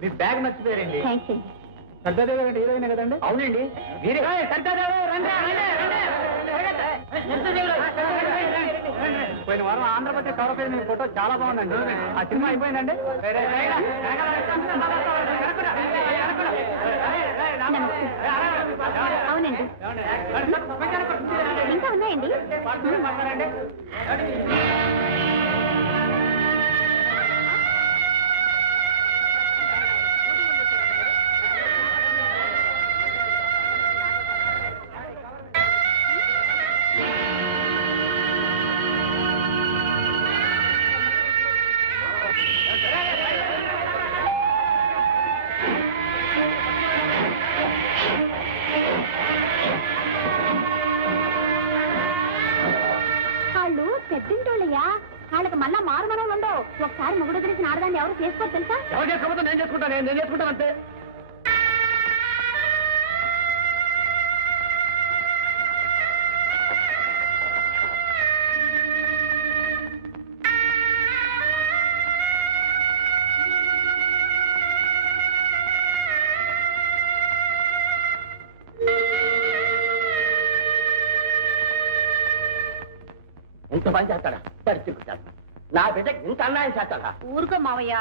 మీ bag మర్చిపోయారండి. సర్దాదేవి గారు అంటే heroine కదండి? అవునండి మీరే. పోయిన వారం ఆంధ్రప్రదేశ్ కవర్ పేజ్ మీ ఫోటో చాలా బాగుందండి. ఆ సినిమా అయిపోయిందండి. అవునండి, ఇంకా ఉన్నాయండి. పెద్దింటోళ్ళయ్యా, వాళ్ళకి మళ్ళా మారు మనం ఉండవు. ఒకసారి మొగుడు తెలిసిన ఆడదాన్ని ఎవరు చేసుకోరు తెలుసా? ఎవరు చేసుకోకపోతే నేను చేసుకుంటాను. నేను చేసుకుంటాను అంతే. ఇంత పని చేస్తాడా? పరిస్థితి నా బిడ్డకి ఇంత అన్యాయం చేస్తాడా? ఊరుకో మావయ్య,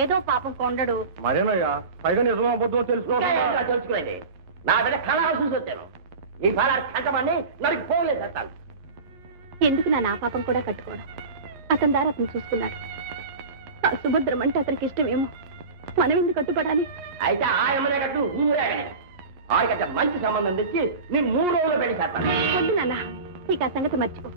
ఏదో పాపం కొండడు. మరేనయ్యా, పైగా నిజమో అబద్ధమో తెలుసుకోండి. నా బిడ్డ కళ చూసి వచ్చాను. ఈ ఫలాలు కంటమని నరికి పోలేదు చేస్తాను. ఎందుకు నా పాపం కూడా కట్టుకోవడం? అతని దారి అతను చూసుకున్నాడు. ఆ సుభద్రం అంటే అతనికి ఇష్టమేమో, మనం ఎందుకు కట్టుపడాలి? అయితే ఆయమనే కట్టు, ఊరే ఆడికంటే మంచి సంబంధం తెచ్చి నీ 3 రోజులు పెళ్లి చేస్తాను. వద్దు నాన్న, నీకు ఆ సంగతి మర్చిపో.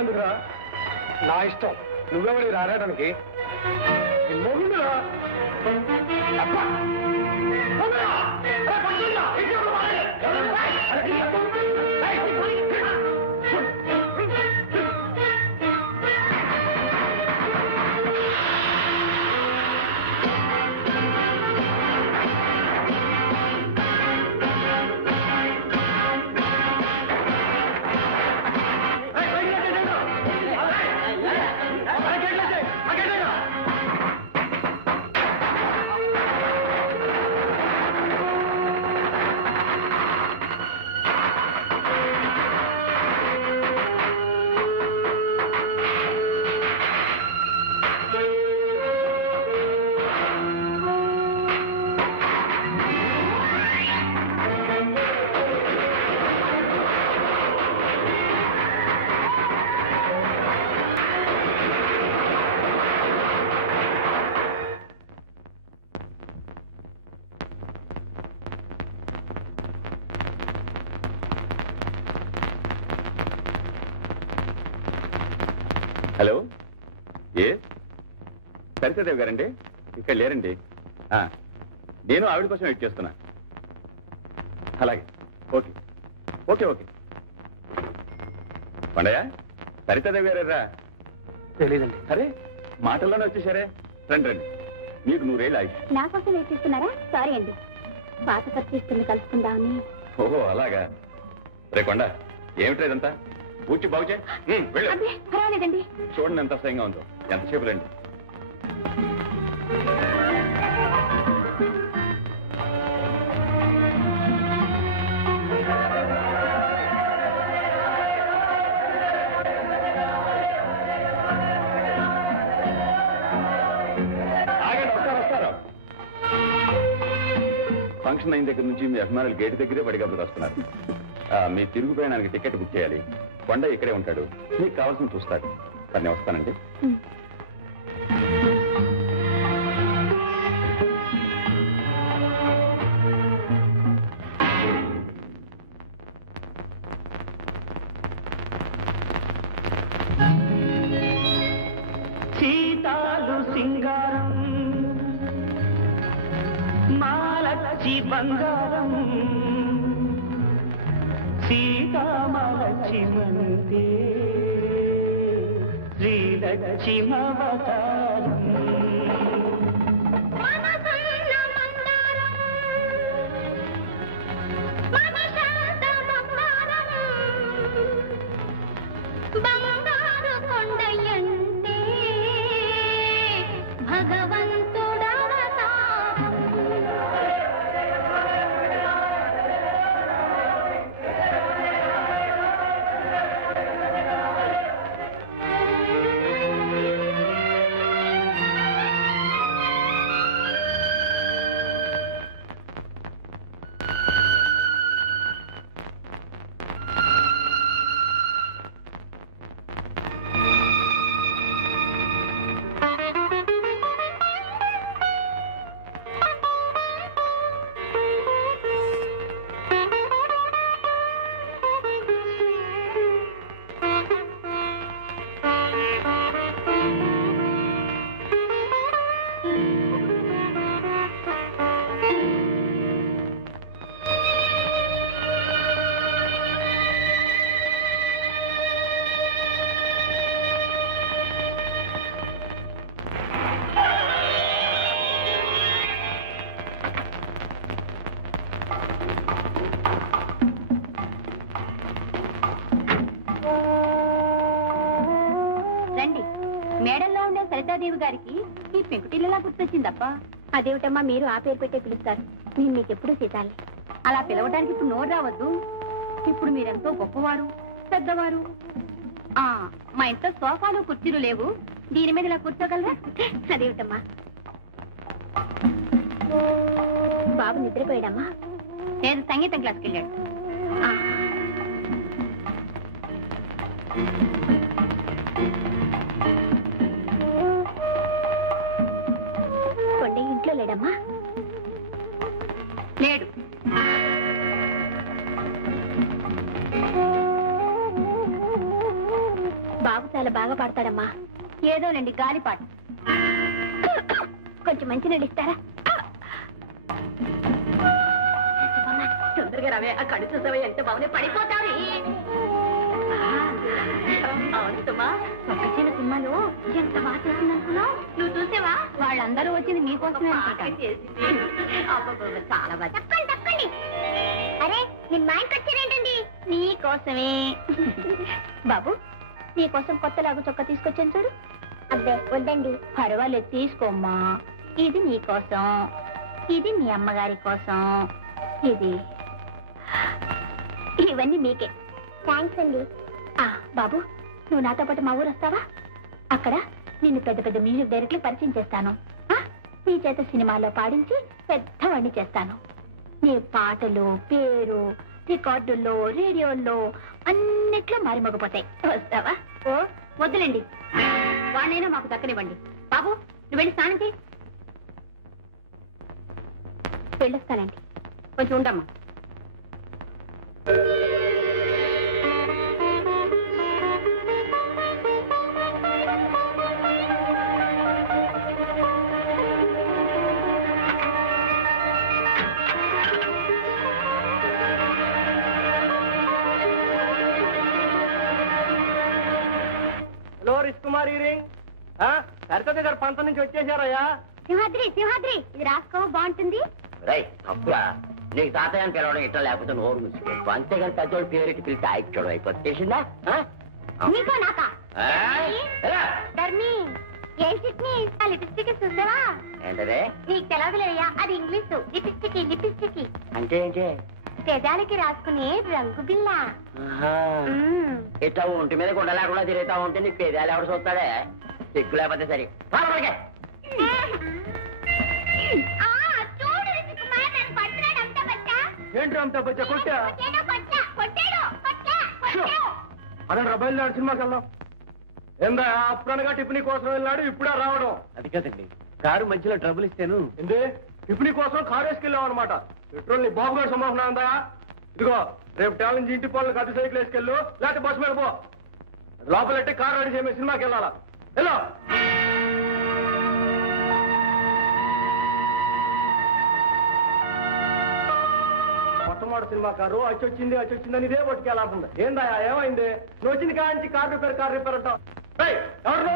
ఎందుకురా? నా ఇష్టం, నువ్వెవడి రాయడానికి? హలో, ఏ సరితాదేవి గారండి? ఇక్కడ లేరండి. నేను ఆవిడ కోసం వెయిట్ చేస్తున్నా. అలాగే, okay okay okay. Kondaiah, Sarita Devi గారా? తెలీదండి. అరే, మాటల్లోనే వచ్చేసారే. రండి రండి, మీకు 100 ఏళ్ళు ఆగి. నా కోసం వెయిట్ చేస్తున్నారా? సారీ అండి, పాత పరిస్థితుల్ని కలుసుకుందామని. ఓహో అలాగా. రే కొండ, ఏమిట్రా ఇదంతా? ఊడ్చి బాగు చేయి. వెళ్ళు. అదే పర్వాలేదండి. చూడండి ఎంత అసహ్యంగా ఉందో. ఎంతసేపు రండి. ఫంక్షన్ అయిన దగ్గర నుంచి మీ అభిమానులు గేటు దగ్గరే పడిగబ్బలు వస్తున్నారు. మీ తిరుగు ప్రయాణానికి టికెట్ బుక్ చేయాలి. కొండ ఇక్కడే ఉంటాడు, మీకు కావాల్సిన చూస్తాడు. సరే నేను వస్తానండి. సీతాలు సింగారం మాలచ్చి బంగారం సీతామలక్ష్మంతే శ్రీలక్ష్మవతారం మేడల్లో ఉండే సరితాదేవి గారికి ఈ పెంకుటిల్లలా గుర్తొచ్చిందప్ప. అదేమిటమ్మా మీరు ఆ పేరు పెట్టే పిలుస్తారు? నేను మీకెప్పుడు సీతాలి. అలా పిలవడానికి ఇప్పుడు నోరు రావద్దు. ఇప్పుడు మీరెంతో గొప్పవారు, పెద్దవారు. మా ఇంట్లో సోఫాలు కుర్చీలు లేవు, దీని మీద ఇలా కూర్చోగలరా? అదేమిటమ్మా. బాబు నిద్రపోయాడమ్మా? నేను సంగీతం క్లాస్కి వెళ్ళాడు. కొండ ఇంట్లో లేడమ్మా? లేడు. బాబు చాలా బాగా పాడతాడమ్మా. ఏదోనండి గాలిపాట. కొంచెం మంచి నీళ్ళు ఇస్తారా? తొందరగా రావే, ఆ కడు చూసావే ఎంత బాగుంది, పడిపోతావి. అవునుమా, పక్కన సినిమాలో ఎంత బాగా చేసిందనుకున్నావు? నువ్వు చూసావా? వాళ్ళందరూ వచ్చింది మీకోసమే. చాలా బాగా. తప్పండి. అరే నేను మా ఇంటికి వచ్చారేంటండి? నీకోసమే. బాబు, నీకోసం కొత్త లాగు చొక్కా తీసుకొచ్చాను చూడు. అబ్బే వద్దండి. పర్వాలేదు, తీసుకోమ్మా. ఇది నీకోసం, ఇది మీ అమ్మగారి కోసం, ఇది ఇవన్నీ మీకే. థ్యాంక్స్ అండి. బాబు, నువ్వు నాతో పాటు మా ఊరు వస్తావా? అక్కడ నిన్ను పెద్ద పెద్ద మ్యూజిక్ డైరెక్టర్లు పరిచయం చేస్తాను. నీ చేత సినిమాలో పాడించి పెద్దవాణ్ణి చేస్తాను. నీ పాటలు, పేరు రికార్డుల్లో, రేడియోల్లో అన్నిట్లో మారిమోగిపోతాయి. వస్తావా? ఓ వద్దులేండి, వాడినైనా మాకు దక్కనివ్వండి. బాబు, నువ్వు వెళ్ళి స్నానం చేయి. వెళ్ళొస్తానండి. కొంచెం ఉండమ్మా. హలో రిష్కుమార్ ఈరింగ్, సరితది గారు పంత నుంచి వచ్చేసారయ్యా. సింహాద్రి, సింహాద్రి, ఇది రాసుకో, బాగుంటుంది. రై తప్పురా, నీకు తాతయ్య అని పిలవడం ఇట్లా లేకపోతే నోరు ముసుకు అంతేగాని పెద్దోడు పేరెట్టి పిలిచి ఆయిచ్చోడు అయిపోతే చేసిందా నీకో నాకా ధర్మి ఏ చిట్ని లిప్స్టిక్ చూసావా ఏంటదే నీకు తెలవదులేయ్యా అది ఇంగ్లీష్ లిప్స్టిక్ లిప్స్టిక్ అంటే ఏంటి పెదాలకి రాసుకునే రంగు బిల్ల ఇట్లా ఒంటి మీద గుండ లేకుండా తిరుగుతా ఉంటే నీకు పేదాలు ఎవడు చూస్తాడే సిగ్గు లేకపోతే సరే ఏంటి అంత బచ్చ కొట్టా అదే బయలుదేరి సినిమాకి వెళ్దాం ఏందా అప్పుడనగా టిఫినీ కోసం వెళ్ళాడు ఇప్పుడే రావడం అది కదండి కారు మధ్యలో ట్రబుల్ ఇస్తాను ఏంది టిఫినీ కోసం కారు వేసుకెళ్ళాం అనమాట పెట్రోల్ నీ బాబు గారు సంభాషణ ఉందా ఇదిగో రేపు టేల నుంచి ఇంటి పనులకు అటు సైకిల్ వేసుకెళ్ళు లేకపోతే బస్సు మీద పో లోపలెట్టి కారు రెడీ చేయమే సినిమాకి వెళ్ళాలా వెళ్ళు మొట్టమొదటి సినిమా కారు వచ్చింది అని ఇదే పట్టుకెళ్ళాల్సింది ఏందా ఏమైంది నువ్వు వచ్చింది కాంచి కారు రిపేర్ అంటావు ఎవరు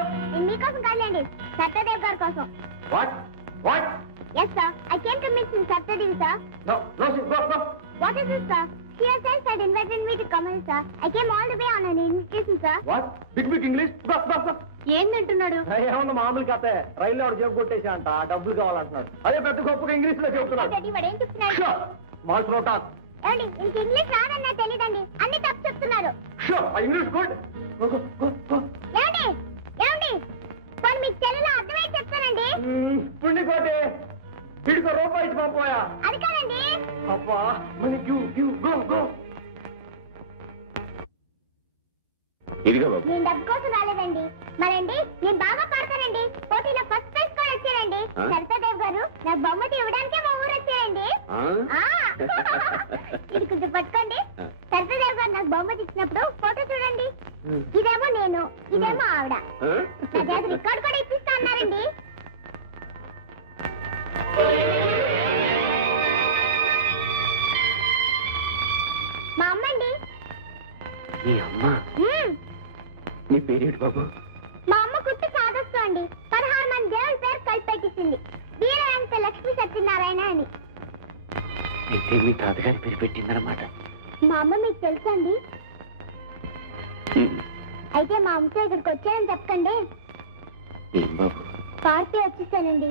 మీకోసం కాదండి సత్యదేవ్ గారి కోసం what what yes sir I came to meet Satyadev sir no no go what is this sir She has said invited me to come in, sir. I came all the way on an invitation, sir. What big English ఏందంటున్నాడు ఏమన్నా మామూలు కథ రైల్లో వాడు జేబు కొట్టేసా అంట డబ్బులు కావాలంటున్నాడు అదే పెద్ద గొప్పగా ఇంగ్లీష్ లో చెప్తున్నాడు ఏం చెప్తున్నాడు స్మాల్ ప్రోటాస్ ఏమండి ఇంక ఇంగ్లీష్ రాదన్నా తెలీదండి అన్ని తప్పు చెప్తున్నారు ఇంగ్లీష్ గుడ్ ఏమండి ఏమండి మరి మీకు తెలుగులో అర్థమైతే చెప్తానండి పుణ్యకోటి వీడికో రూపాయి ఇచ్చి పంపోయా అది కాదండి అబ్బా మన గో ఇదిగా బాబు నేను డబ్బు కోసం రాలేదండి మరండి నేను బాగా పాడతానండి పోటీలో ఫస్ట్ ప్రైజ్ కూడా వచ్చానండి సరితాదేవ్ గారు నాకు బహుమతి ఇవ్వడానికే మా ఊరు వచ్చారండి ఇది కొంచెం పట్టుకోండి సరితాదేవ్ గారు నాకు బహుమతి ఇచ్చినప్పుడు ఫోటో చూడండి ఇదేమో నేను ఇదేమో ఆవిడ నా చేత రికార్డు కూడా ఇప్పిస్తా అన్నారండి మా అమ్మ అండి నీ అమ్మ నీ పేరేంటి బాబు మా అమ్మ కుట్టి సాధొస్తా అండి 16 మంది దేవుడి పేరు కలిపి పెట్టింది వీరవంత లక్ష్మీ సత్యనారాయణ అని అయితే మీ తాతగారి పేరు పెట్టిందన్నమాట మా అమ్మ మీకు తెలుసా అండి అయితే మా అమ్మతో ఇక్కడికి వచ్చానని చెప్పకండి ఏం బాబు పార్టీ వచ్చేసానండి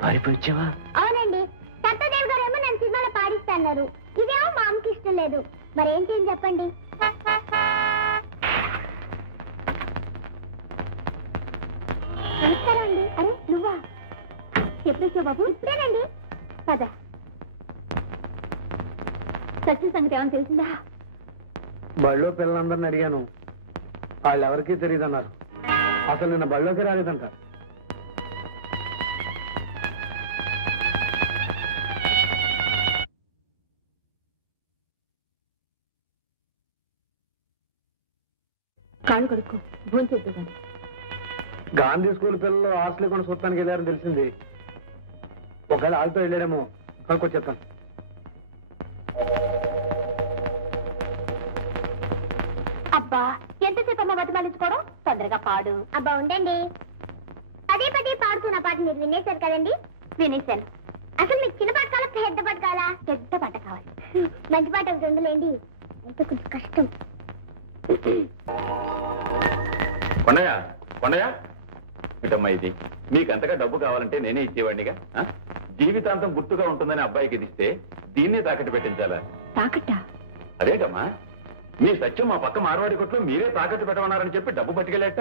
పారిపోయి వచ్చావా అవునండి సత్యదేవ్ గారు ఏమో నన్ను సినిమాలో పాడిస్తున్నారు ఇదేమో మా అమ్మకి ఇష్టం లేదు మరేం చేయండి చెప్పండి నమస్కారం అండి అరే నువ్వా ఎప్పుడు వచ్చావు బాబు ఇప్పుడేనండి పద సత్య సంగతి ఏమని తెలిసిందా బళ్ళో పిల్లలందరిని అడిగాను వాళ్ళు ఎవరికీ తెలియదు అన్నారు అసలు నిన్న బళ్ళోకి రాలేదంట కాళ్ళు కడుక్కో భోజనం చేద్దాం కానీ గాంధీ స్కూల్ పిల్లలు హాస్టల్ కొని చూడటానికి వెళ్ళారని తెలిసింది ఒకవేళ వాళ్ళతో వెళ్ళాడేమో కనుక్కొచ్చేస్తాను అబ్బా ఎంతసేపు అమ్మ బతిమాలించుకోవడం తొందరగా పాడు అబ్బా ఉండండి పదే పదే పాడుతున్న పాట మీరు వినేశారు కదండి వినేశాను అసలు మీకు చిన్న పాట కావాలా పెద్ద పాట కావాలా పెద్ద పాట కావాలి మంచి పాట ఒకటి ఉండలేండి అయితే కొంచెం కష్టం కొండయ్య ఇటమ్మా ఇది మీకు అంతగా డబ్బు కావాలంటే నేనే ఇచ్చేవాడినిగా జీవితాంతం గుర్తుగా ఉంటుందని అబ్బాయికి ఇది ఇస్తే దీన్నే తాకట్టు పెట్టించాలా తాకట్టా అదేంటమ్మా మీ సత్యం మా పక్క మార్వాడి కొట్లు మీరే తాకట్టు పెట్టమన్నారని చెప్పి డబ్బు పట్టుకెళ్ళేట